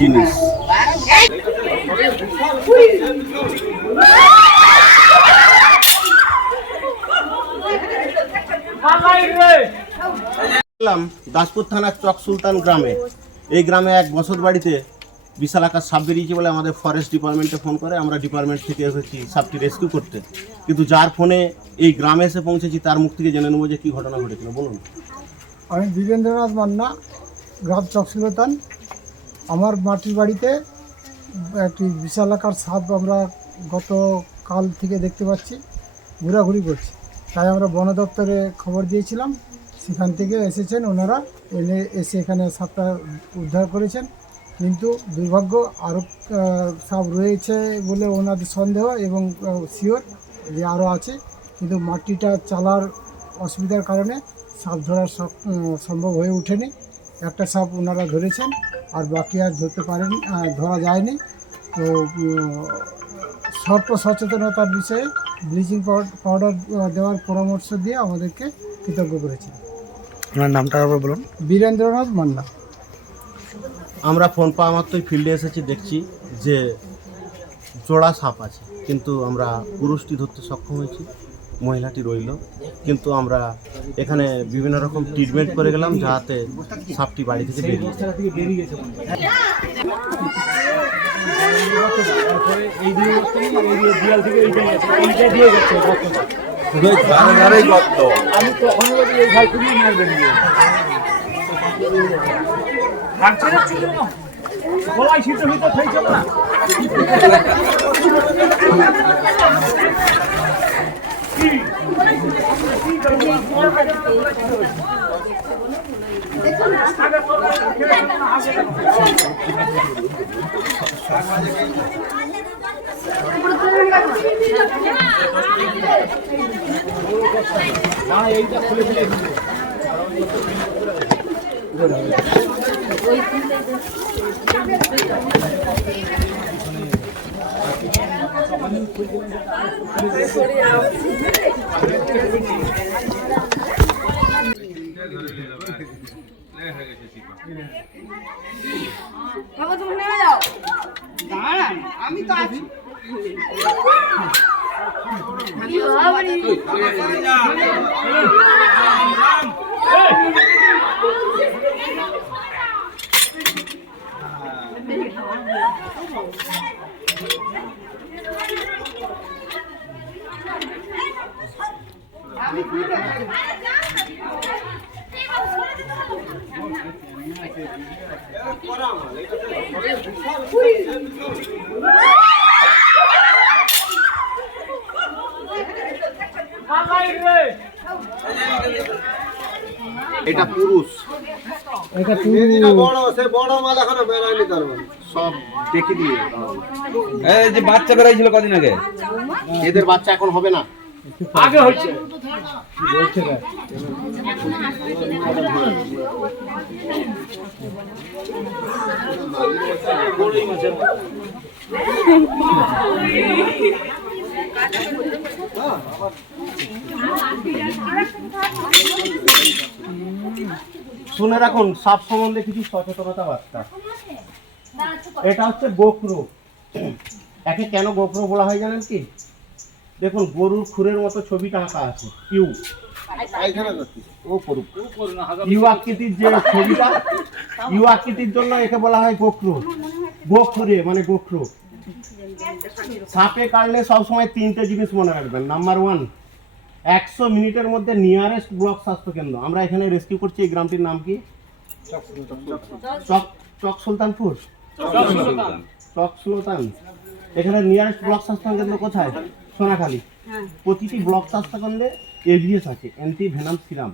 জিনিস দাসপুর থানার চক সুলতান গ্রামে। এই গ্রামে এক বসত বাড়িতে বিশাল আকার সাপ বেরিয়েছে বলে আমাদের ফরেস্ট ডিপার্টমেন্টে ফোন করে। আমরা ডিপার্টমেন্ট থেকে এসেছি সাপটি রেস্কিউ করতে। কিন্তু যার ফোনে এই গ্রামে এসে পৌঁছেছি, তার মুখ থেকে জেনে নেব যে কী ঘটনা ঘটেছিল। বলুন। আমি বীরেন্দ্রনাথ মান্না, গ্রাম চকসুলতান আমার মাটির বাড়িতে একটি বিশালাকার সাপ আমরা গত কাল থেকে দেখতে পাচ্ছি, ঘোরাঘুরি করছি। তাই আমরা বন দপ্তরে খবর দিয়েছিলাম, সেখান থেকে এসেছেন ওনারা, এনে এসে এখানে সাপটা উদ্ধার করেছেন। কিন্তু দুর্ভাগ্য আরও সাপ রয়েছে বলে ওনাদের সন্দেহ এবং শিওর যে আরও আছে। কিন্তু মাটিটা চালার অসুবিধার কারণে সাপ ধরা সম্ভব হয়ে ওঠেনি। একটা সাপ ওনারা ধরেছেন আর বাকি আর ধরতে পারেন ধরা যায়নি। তো সর্প সচেতনতার বিষয়ে ব্লিচিং পাউডার দেওয়ার পরামর্শ দিয়ে আমাদেরকে কৃতজ্ঞ করেছেন। আপনার নামটা আবার বলুন। বীরেন্দ্রনাথ মান্না। আমরা ফোন পাওয়া মাত্রই ফিল্ডে এসেছি দেখছি যে জোড়া সাপ আছে কিন্তু আমরা পুরুষটি ধরতে সক্ষম হয়েছি। মহিলাটি রইল। কিন্তু আমরা এখানে বিভিন্ন রকম ট্রিটমেন্ট করে গেলাম যাতে সাপটি বাড়ি থেকে বেরিয়ে যায়। বাবা তুমি নেমে যাও দাঁড়ান আমি তো আছি এটা পুরুষ। এটা সব দেখে দিয়ে। এই যে বাচ্চা বেড়াইছিল কদিন আগে? এদের বাচ্চা এখন হবে না। শুনে রাখুন, সাপ সম্বন্ধে কিছু সচেতনতা বার্তা। এটা হচ্ছে গোখরো। একে কেন গোখরো বলা হয় জানেন কি? দেখুন গরুর খুরের মতো ছবিটা আঁকা আছে ইউ। ইউ আকৃতির যে ছবিটা ইউ আকৃতির জন্য একে বলা হয় গোখরো। গোখরে মানে গোখরো। সাপে কাটলে সবসময় তিনটে জিনিস মনে রাখবেন। নাম্বার ওয়ান একশো মিনিটের মধ্যে নিয়ারেস্ট ব্লক স্বাস্থ্য কেন্দ্র। আমরা এখানে রেস্কিউ করছি এই গ্রামটির নাম কি? চক চক সুলতানপুর? চক সুলতান। এখানে নিয়ারেস্ট ব্লক স্বাস্থ্য কেন্দ্র কোথায়? সোনাখালী। প্রতিটি ব্লক স্বাস্থ্য কেন্দ্রে এভিএস আছে অ্যান্টি ভেনাম সিরাম।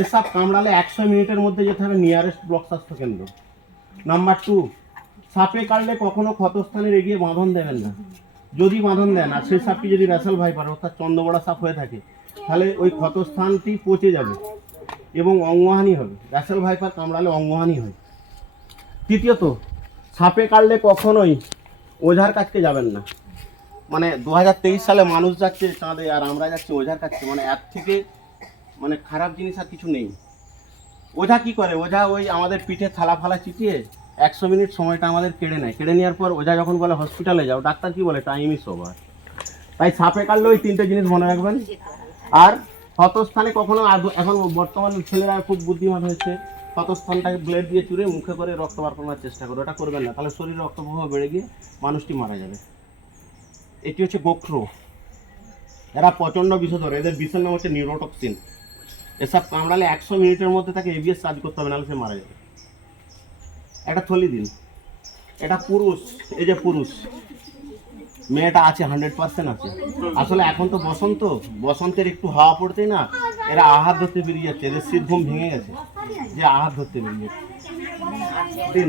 এসব কামড়ালে একশো মিনিটের মধ্যে যেতে হবে নিয়ারেস্ট ব্লক স্বাস্থ্য কেন্দ্র নাম্বার টু সাপে কাটলে কখনো ক্ষতস্থানে এগিয়ে বাঁধন দেবেন না। যদি বাঁধন দেন আর সেই সাপটি যদি রেসাল ভাইপার অর্থাৎ চন্দ্রবড়া সাপ হয়ে থাকে তাহলে ওই ক্ষতস্থানটি পচে যাবে এবং অঙ্গহানি হবে। রেসাল ভাইপার কামড়ালে অঙ্গহানি হয়। তৃতীয়ত সাপে কাটলে কখনোই ওঝার কাছকে যাবেন না। মানে দু হাজার তেইশ সালে মানুষ যাচ্ছে চাঁদে আর আমরা যাচ্ছি ওঝার কাছে। মানে এর থেকে মানে খারাপ জিনিস আর কিছু নেই। ওঝা কি করে? ওঝা ওই আমাদের পিঠে থালা ফালা চিটিয়ে একশো মিনিট সময়টা আমাদের কেড়ে নেয়। কেড়ে নেওয়ার পর ওঝা যখন বলে হসপিটালে যাও, ডাক্তার কি বলে? টাইম ইস ওভার তাই সাপে কাটলে ওই তিনটে জিনিস মনে রাখবেন। আর ক্ষতস্থানে কখনো এখন বর্তমান ছেলেরা খুব বুদ্ধিমান হয়েছে। ক্ষতস্থানটাকে ব্লেড দিয়ে চুরে মুখে করে রক্ত বার করার চেষ্টা করে। ওটা করবেন না। তাহলে শরীরে রক্তপ্রবাহ বেড়ে গিয়ে মানুষটি মারা যাবে। এটি হচ্ছে গোখরো। এরা প্রচণ্ড বিষধর এদের বিষের নাম হচ্ছে নিউরোটক্সিন। এসব কামড়ালে একশো মিনিটের মধ্যে তাকে এবিএস চার্জ করতে হবে নাহলে সে মারা যাবে। একটা থলি দিন। এটা পুরুষ এই যে পুরুষ। মেয়েটা আছে হান্ড্রেড পার্সেন্ট আছে। আসলে এখন তো বসন্ত বসন্তের একটু হাওয়া পড়তেই না এরা আহার ধরতে বেরিয়ে যাচ্ছে এদের শীত ভেঙে গেছে। যে আহার ধরতে বেরিয়ে যাচ্ছে। দিন,